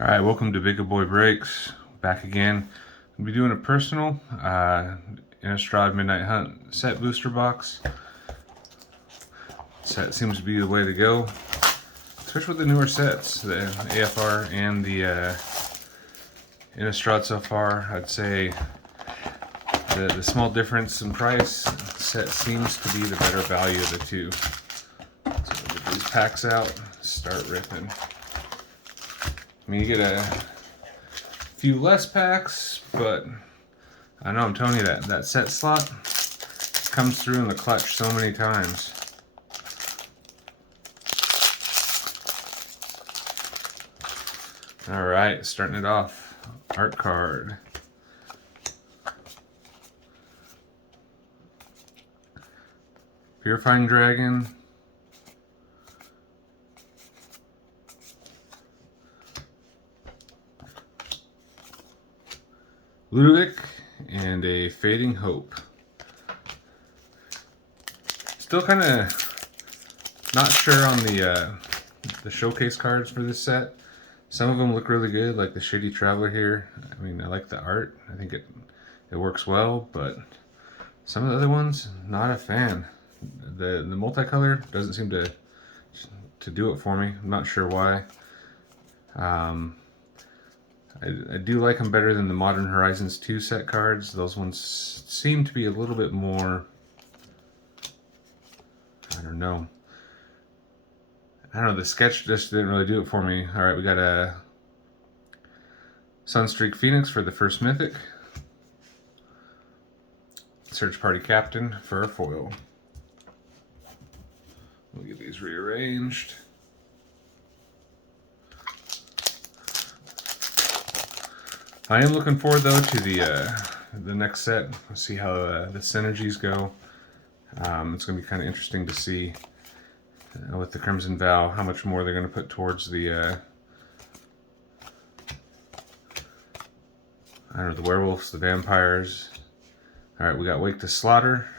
Alright, welcome to Big Boy Breaks. Back again. I'll be doing a personal Innistrad Midnight Hunt set booster box. Set seems to be the way to go, especially with the newer sets, the AFR and the Innistrad so far. I'd say the small difference in price set seems to be the better value of the two. So we'll get these packs out, start ripping. I mean, you get a few less packs, but I know I'm telling you that set slot comes through in the clutch so many times. Alright, starting it off. Art card. Purifying Dragon. Ludovic and a Fading Hope. Still kind of not sure on the showcase cards for this set. Some of them look really good, like the Shitty Traveler here. I mean, I like the art. I think it works well, but some of the other ones, not a fan. The multicolor doesn't seem to do it for me. I'm not sure why. I do like them better than the Modern Horizons 2 set cards. Those ones seem to be a little bit more, I don't know, the sketch just didn't really do it for me. Alright, we got a Sunstreak Phoenix for the first mythic. Search Party Captain for a foil. We'll get these rearranged. I am looking forward though to the next set. Let's see how the synergies go. It's going to be kind of interesting to see with the Crimson Vow how much more they're going to put towards the I don't know, the werewolves, the vampires. All right, we got Wake to Slaughter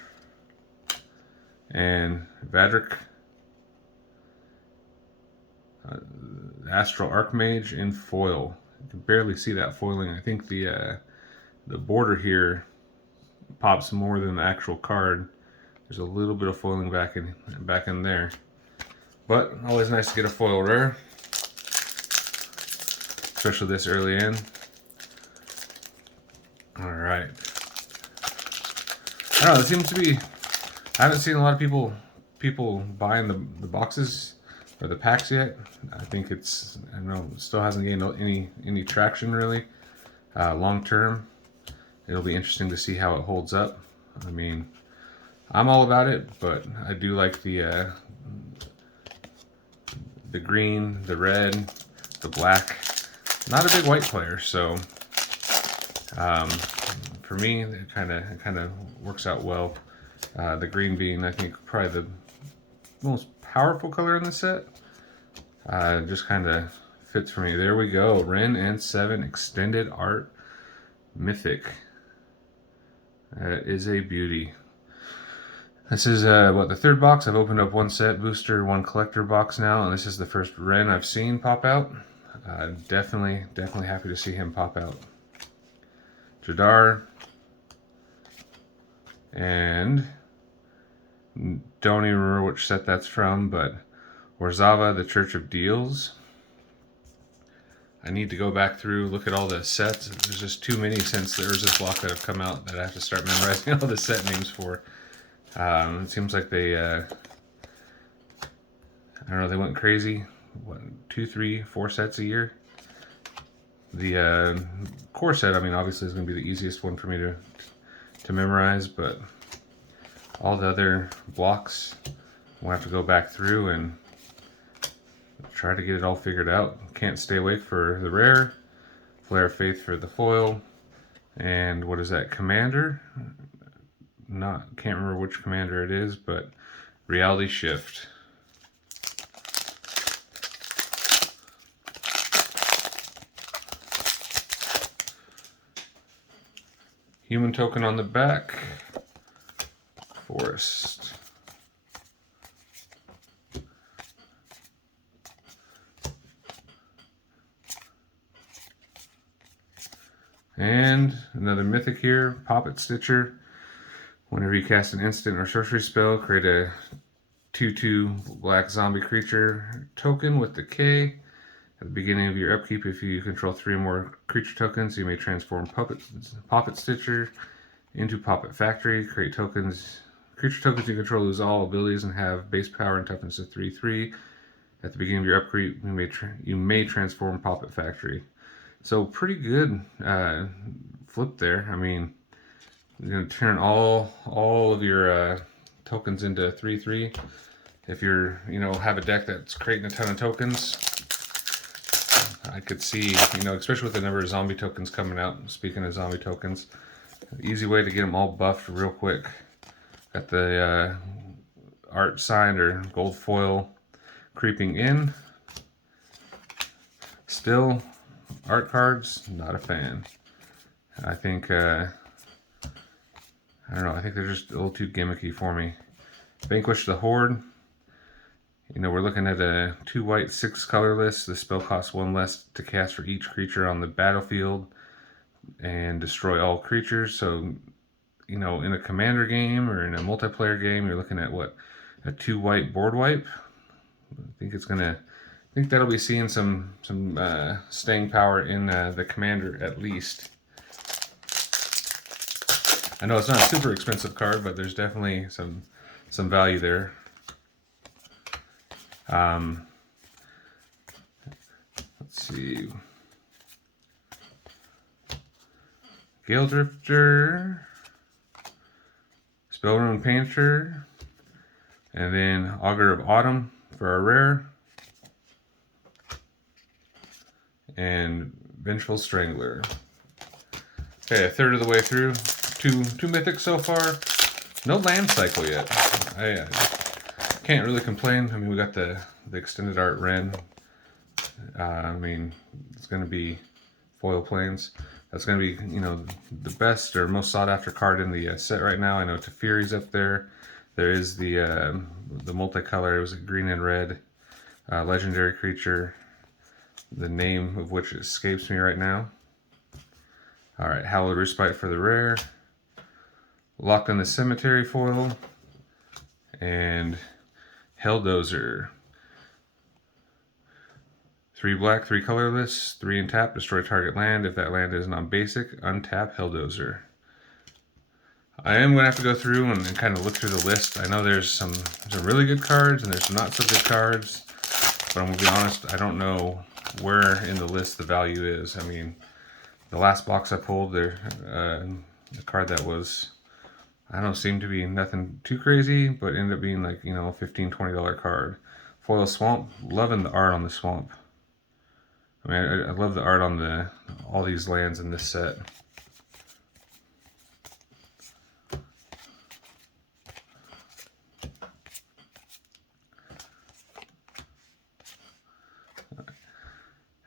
and Vadric, Astral Archmage in foil. You can barely see that foiling. I think the border here pops more than the actual card. There's a little bit of foiling back in there, but always nice to get a foil rare, especially this early in. All right. I don't know. It seems to be. I haven't seen a lot of people buying the boxes or the packs yet. I think it's, I don't know, still hasn't gained any traction really. Long term, it'll be interesting to see how it holds up. I mean, I'm all about it, but I do like the green, the red, the black. Not a big white player, so for me, it kind of works out well. The green being, I think, probably the most powerful color in the set. Just kind of fits for me. There we go. Wrenn and 7 Extended Art Mythic. That is a beauty. This is what, the third box. I've opened up one set booster, one collector box now, and this is the first Wrenn I've seen pop out. Definitely happy to see him pop out. Jadar and don't even remember which set that's from, but Orzhova, the Church of Deals. I need to go back through, look at all the sets. There's just too many since the Urza's block that have come out that I have to start memorizing all the set names for. It seems like they, I don't know, they went crazy. What, 2, 3, 4 sets a year? The core set, I mean, obviously is going to be the easiest one for me to memorize, but all the other blocks, we'll have to go back through and try to get it all figured out. Can't Stay Awake for the rare, Flare of Faith for the foil, and what is that, Commander? Can't remember which commander it is, but Reality Shift. Human token on the back. Forest. And another mythic here, Poppet Stitcher. Whenever you cast an instant or sorcery spell, create a 2/2 black zombie creature token with the K. At the beginning of your upkeep, if you control 3 or more creature tokens, you may transform Poppet Stitcher into Poppet Factory. Create tokens. Creature tokens you control lose all abilities and have base power and toughness of 3/3. At the beginning of your upkeep, you may transform Poppet Factory. So pretty good flip there. I mean, you're gonna turn all of your tokens into 3/3. If you're have a deck that's creating a ton of tokens, I could see especially with the number of zombie tokens coming out. Speaking of zombie tokens, easy way to get them all buffed real quick. Got the art sign or gold foil creeping in. Still, art cards, not a fan. I think, I don't know, I think they're just a little too gimmicky for me. Vanquish the Horde. We're looking at a 2 white, 6 colorless. The spell costs 1 less to cast for each creature on the battlefield and destroy all creatures. So, in a commander game or in a multiplayer game, you're looking at what? A 2 white board wipe. I think that'll be seeing some staying power in the commander at least. I know it's not a super expensive card, but there's definitely some value there. Let's see. Gale Drifter, Spellrune Painter, and then Augur of Autumn for our rare, and Vengeful Strangler. Okay, a third of the way through. Two mythics so far. No land cycle yet. I can't really complain. I mean, we got the extended art Wrenn. I mean, it's going to be foil planes. That's going to be, the best or most sought after card in the set right now. I know Teferi's up there. There is the multicolor. It was a green and red legendary creature, the name of which escapes me right now. All right, Hallowed Respite for the rare. Locked in the Cemetery foil. And Helldozer. 3 black, 3 colorless, 3 in tap, destroy target land. If that land is non-basic, untap Helldozer. I am going to have to go through and kind of look through the list. I know there's some really good cards and there's some not so good cards. But I'm going to be honest, I don't know where in the list the value is. I mean, the last box I pulled, there, the card that was, I don't know, seemed to be nothing too crazy, but ended up being like, $15, $20 card. Foil Swamp, loving the art on the swamp. I mean, I love the art on all these lands in this set.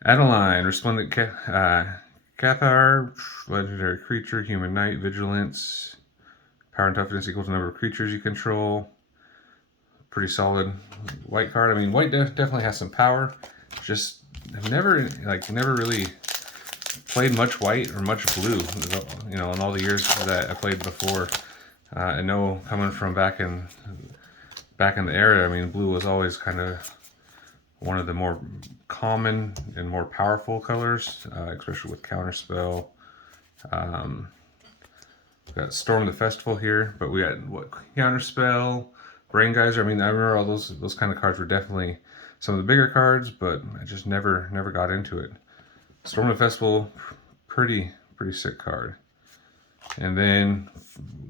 Adeline, Resplendent Cathar, legendary creature, human knight, vigilance, power and toughness equals the number of creatures you control. Pretty solid white card. I mean, white definitely has some power. Just never really played much white or much blue. In all the years that I played before. I know coming from back in the era, I mean, blue was always kind of one of the more common and more powerful colors, especially with Counterspell. We've got Storm the Festival here, but we got Counterspell, Brain Geyser. I mean, I remember all those kind of cards were definitely some of the bigger cards, but I just never got into it. Storm the Festival, pretty sick card. And then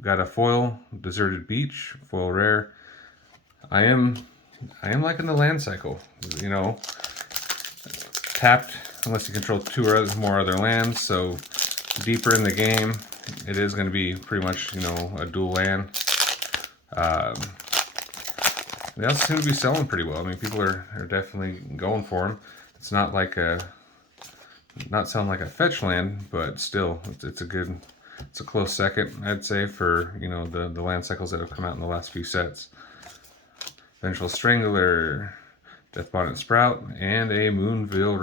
got a foil, Deserted Beach, foil rare. I am liking the land cycle. Tapped unless you control 2 or more other lands. So deeper in the game, it is going to be pretty much a dual land. They also seem to be selling pretty well. I mean, people are definitely going for them. It's not selling like a fetch land, but still, it's a close second, I'd say, for the land cycles that have come out in the last few sets. Vengeful Strangler, Death Bonnet Sprout, and a Moonveil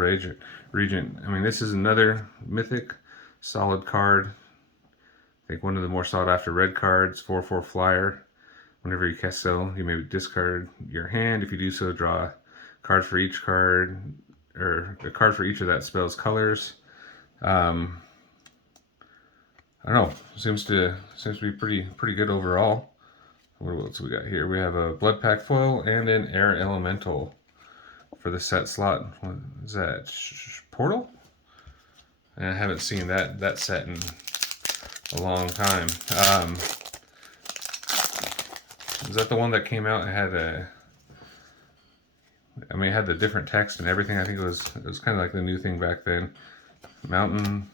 Regent. I mean, this is another mythic, solid card. I think one of the more sought after red cards, 4/4 flyer. Whenever you cast so, you may discard your hand. If you do so, draw a card for each card, or a card for each of that spell's colors. I don't know. Seems to be pretty good overall. What else we got here? We have a Blood Pact foil and an Air Elemental for the set slot. What is that? Portal? And I haven't seen that set in a long time. Is that the one that came out and had it had the different text and everything? I think it was kind of like the new thing back then. Mountain.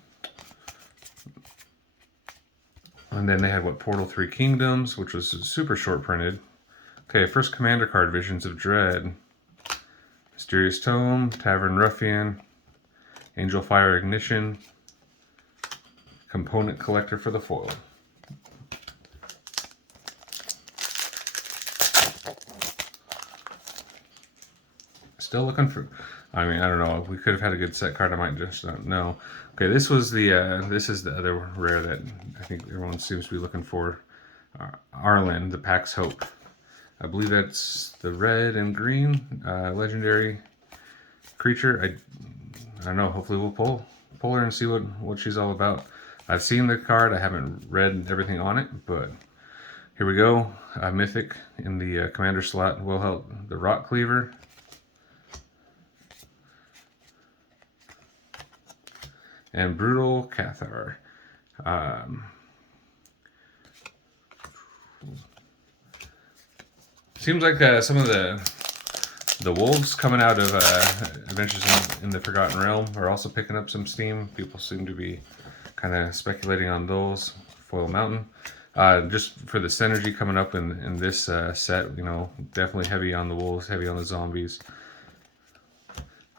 And then they had what, Portal 3 Kingdoms, which was super short printed. Okay, first commander card, Visions of Dread. Mysterious Tome, Tavern Ruffian, Angel Fire Ignition, Component Collector for the foil. Still looking for, I don't know, if we could have had a good set card, I might just not know. Okay, this is the other rare that I think everyone seems to be looking for. Arlen, the Pax Hope. I believe that's the red and green legendary creature. I don't know, hopefully we'll pull her and see what she's all about. I've seen the card, I haven't read everything on it, but here we go. Mythic in the commander slot will help the Rock Cleaver. And Brutal Cathar. Seems like some of the wolves coming out of Adventures in the Forgotten Realm are also picking up some steam. People seem to be kind of speculating on those. Foil Mountain. Just for the synergy coming up in this set, definitely heavy on the wolves, heavy on the zombies.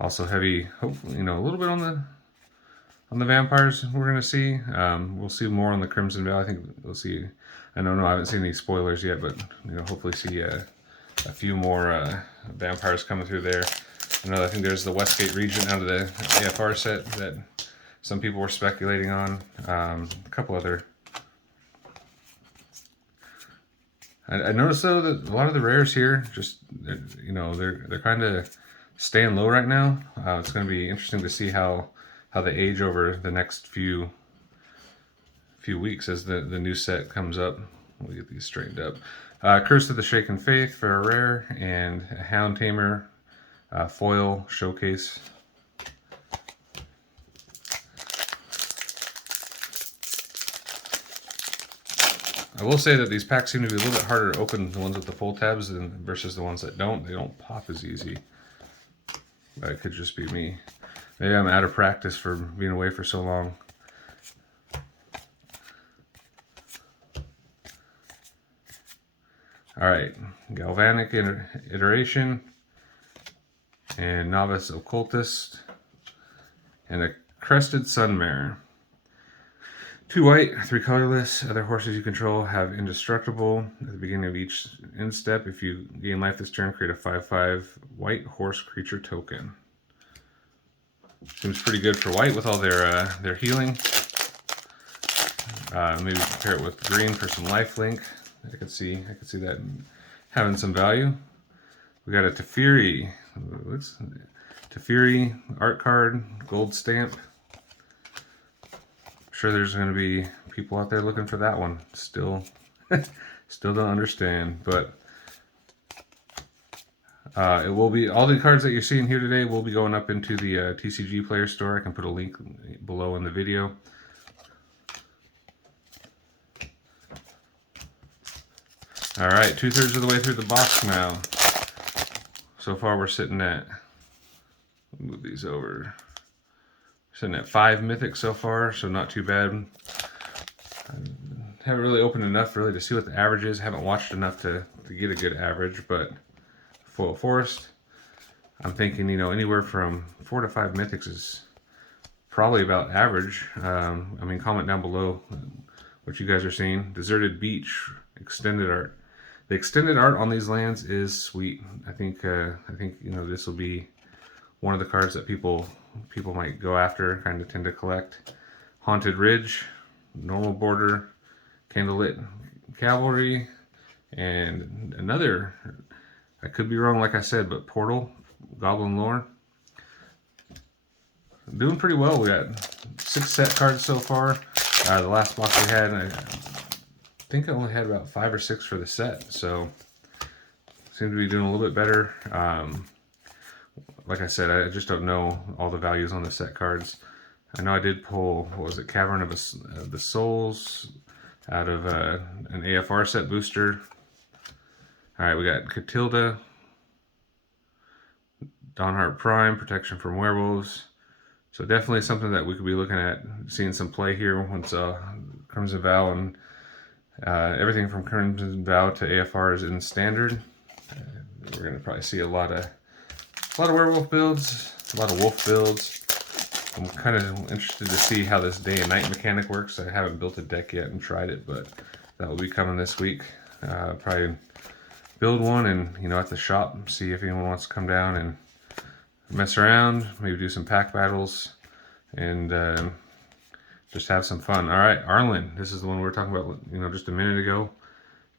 Also heavy, hopefully, a little bit on the vampires we're going to see. We'll see more on the Crimson Veil. I think we'll see, I haven't seen any spoilers yet, but hopefully see a few more vampires coming through there. I think there's the Westgate region out of the AFR set that some people were speculating on. A couple other. I noticed though that a lot of the rares here just, they're kind of staying low right now. It's going to be interesting to see how they age over the next few weeks as the new set comes up. We'll get these straightened up. Curse of the Shaken Faith for a rare, and a Hound Tamer foil showcase. I will say that these packs seem to be a little bit harder to open, the ones with the full tabs, versus the ones that don't. They don't pop as easy. But it could just be me. Maybe I'm out of practice for being away for so long. Alright, Galvanic Iteration, and Novice Occultist, and a Crested Sunmare. 2 white, 3 colorless. Other horses you control have Indestructible. At the beginning of each end step, if you gain life this turn, create a 5/5 white horse creature token. Seems pretty good for white with all their healing. Maybe pair it with green for some lifelink. I could see that having some value. We got a Teferi. Teferi art card, gold stamp. Sure there's going to be people out there looking for that one. Still don't understand, but it will be, all the cards that you're seeing here today will be going up into the TCG Player Store. I can put a link below in the video. All right, 2/3 of the way through the box now. So far we're sitting at, move these over. Sitting at 5 mythics so far, so not too bad. I haven't really opened enough really to see what the average is. Haven't watched enough to get a good average, but Foil Forest, I'm thinking, anywhere from 4 to 5 mythics is probably about average. Comment down below what you guys are seeing. Deserted Beach, extended art. The extended art on these lands is sweet. I think this will be one of the cards that people might go after, kind of tend to collect. Haunted Ridge, Normal Border, Candlelit Cavalry, and another, I could be wrong like I said, but Portal, Goblin Lore. Doing pretty well. We got 6 set cards so far. The last box we had, I think I only had about 5 or 6 for the set, so seem to be doing a little bit better. Like I said, I just don't know all the values on the set cards. I know I did pull, what was it, Cavern of the Souls out of an AFR set booster. Alright, we got Catilda, Dawnheart Prime, Protection from Werewolves. So definitely something that we could be looking at, seeing some play here once Crimson Vow and everything from Crimson Vow to AFR is in standard. We're going to probably see a lot of werewolf builds, a lot of wolf builds. I'm kind of interested to see how this day and night mechanic works. I haven't built a deck yet and tried it, but that will be coming this week. Probably build one and, you know, at the shop, see if anyone wants to come down and mess around, maybe do some pack battles, and just have some fun. All right, Arlen, this is the one we were talking about, you know, just a minute ago.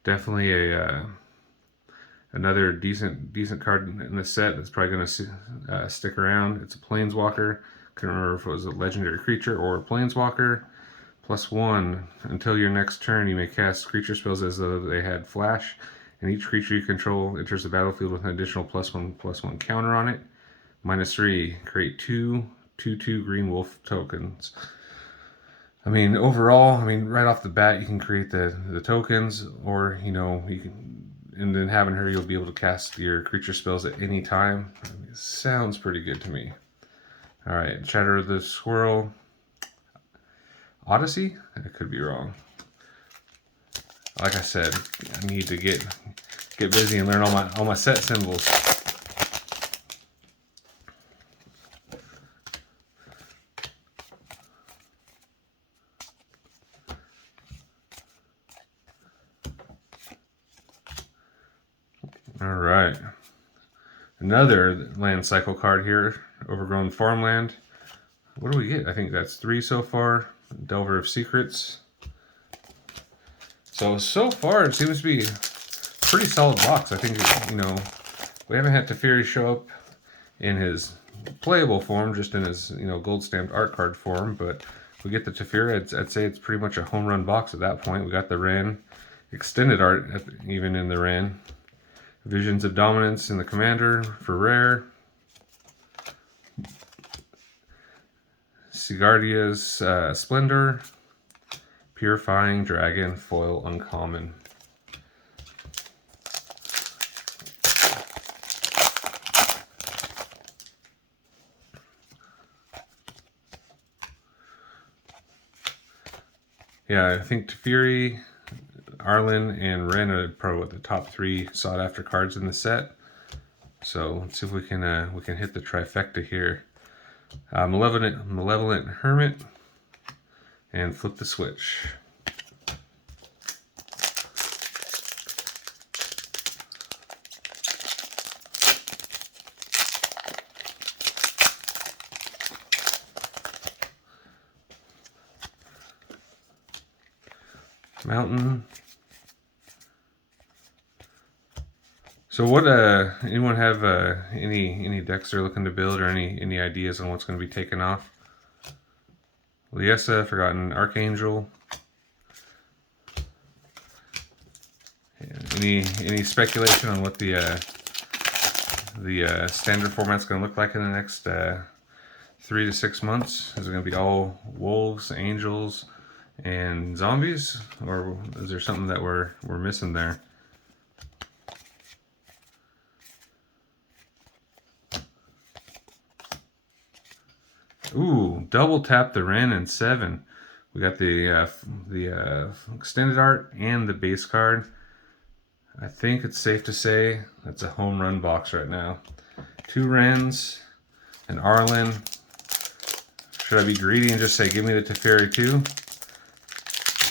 Definitely a another decent card in the set that's probably going to stick around. It's a Planeswalker. Couldn't remember if it was a legendary creature or a Planeswalker. +1 until your next turn, you may cast creature spells as though they had flash, and each creature you control enters the battlefield with an additional +1/+1 counter on it. -3, create 2/2/2 green wolf tokens. I mean, overall, I mean, right off the bat, you can create the tokens, or, you know, you can, and then having her, you'll be able to cast your creature spells at any time. I mean, it sounds pretty good to me. All right, Chatter the Squirrel. Odyssey? I could be wrong. Like I said, I need to get busy and learn all my set symbols. All right, another land cycle card here, Overgrown Farmland. What do we get? I think that's 3 so far. Delver of Secrets. So far it seems to be a pretty solid box. I think, you know, we haven't had Teferi show up in his playable form, just in his, you know, gold stamped art card form, but we get the Teferi. I'd say it's pretty much a home run box at that point. We got the Wrenn, extended art even in the Wrenn. Visions of Dominance in the Commander for rare. Sigardia's Splendor. Purifying Dragon foil uncommon. Yeah, I think Teferi, Arlen, and Wrenn are probably the top 3 sought after cards in the set. So let's see if we can hit the trifecta here. Malevolent Hermit, and flip the switch. Mountain. So what, anyone have any decks they're looking to build, or any ideas on what's going to be taken off? Liesa, Forgotten Archangel. Any speculation on what the standard format's going to look like in the next 3 to 6 months? Is it going to be all wolves, angels, and zombies, or is there something that we're missing there? Ooh, double tap the Wrenn and 7. We got the extended art and the base card. I think it's safe to say that's a home run box right now. 2 Wrenns, an Arlen. Should I be greedy and just say, give me the Teferi too?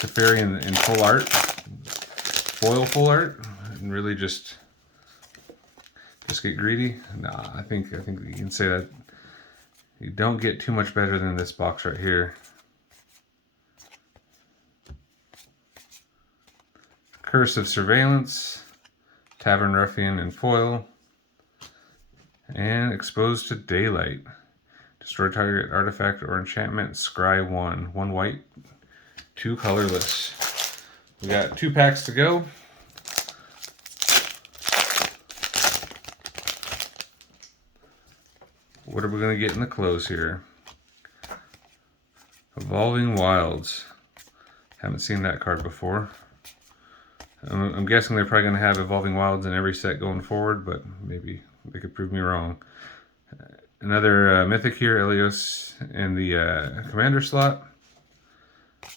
Teferi in full art, foil full art, and really just get greedy? Nah, I think you can say that you don't get too much better than this box right here. Curse of Surveillance, Tavern Ruffian in foil, and Exposed to Daylight. Destroy target artifact or enchantment, scry 1. 1 white, 2 colorless. We got 2 packs to go. What are we going to get in the close here? Evolving Wilds. Haven't seen that card before. I'm guessing they're probably going to have Evolving Wilds in every set going forward, but maybe they could prove me wrong. Another Mythic here, Elios in the Commander slot.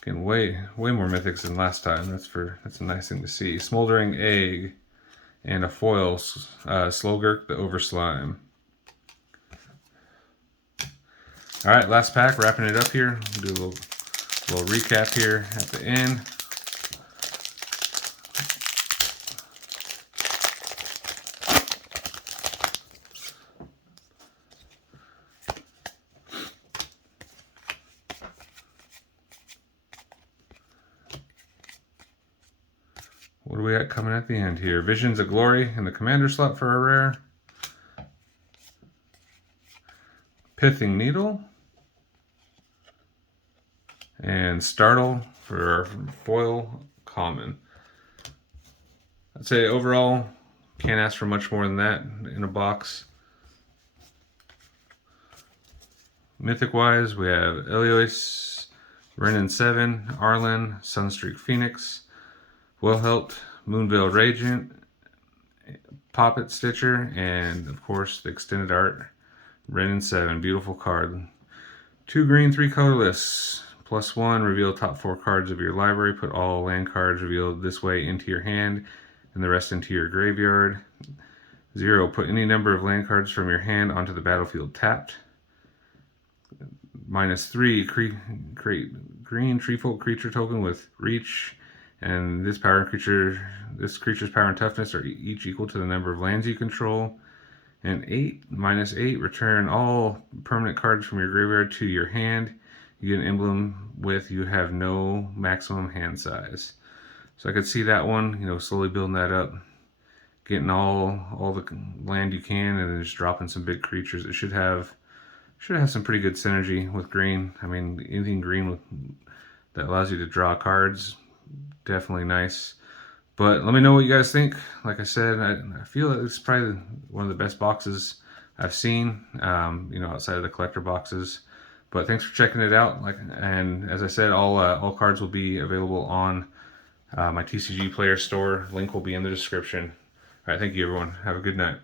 Getting way more Mythics than last time. That's a nice thing to see. Smoldering Egg and a foil Slogurk the Overslime. All right, last pack, wrapping it up here. We'll do a little recap here at the end. What do we got coming at the end here? Visions of Glory in the Commander slot for a rare. Pithing Needle. And Startle for our foil common. I'd say overall, can't ask for much more than that in a box. Mythic wise, we have Elios, Wrenn 7, Arlen, Sunstreak Phoenix, Well Helped, Moonveil Radiant, Poppet Stitcher, and of course the extended art, Wrenn 7. Beautiful card. 2 green, 3 colorless. +1, reveal top 4 cards of your library. Put all land cards revealed this way into your hand and the rest into your graveyard. 0, put any number of land cards from your hand onto the battlefield tapped. -3, create green treefolk creature token with reach, and this creature's power and toughness are each equal to the number of lands you control. And 8, -8, return all permanent cards from your graveyard to your hand. You get an emblem with you have no maximum hand size. So I could see that one, slowly building that up, getting all the land you can, and then just dropping some big creatures. It should have some pretty good synergy with green. I mean, anything green that allows you to draw cards, definitely nice. But let me know what you guys think. Like I said, I feel that this is probably one of the best boxes I've seen, outside of the collector boxes. But thanks for checking it out. And as I said, all cards will be available on my TCG Player store. Link will be in the description. All right, thank you, everyone. Have a good night.